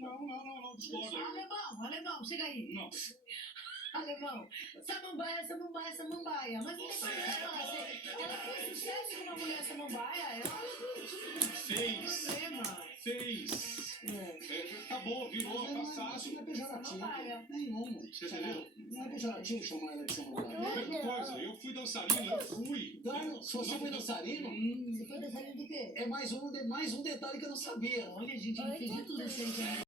Não, discordo. Alemão, chega aí. Não. Alemão, samambaia. Mas não tem problema. Ela fez sucesso com uma mulher samambaia. Fez. Acabou, virou passado. Não é pejorativo. Nenhum. Você entendeu? Não é pejorativo chamar ela de samambaia. Mesma coisa, eu fui dançarino, eu fui. Então, se você foi dançarino, Você foi dançarino do quê? é mais um detalhe que eu não sabia. Olha, gente, não entendi tudo isso aí.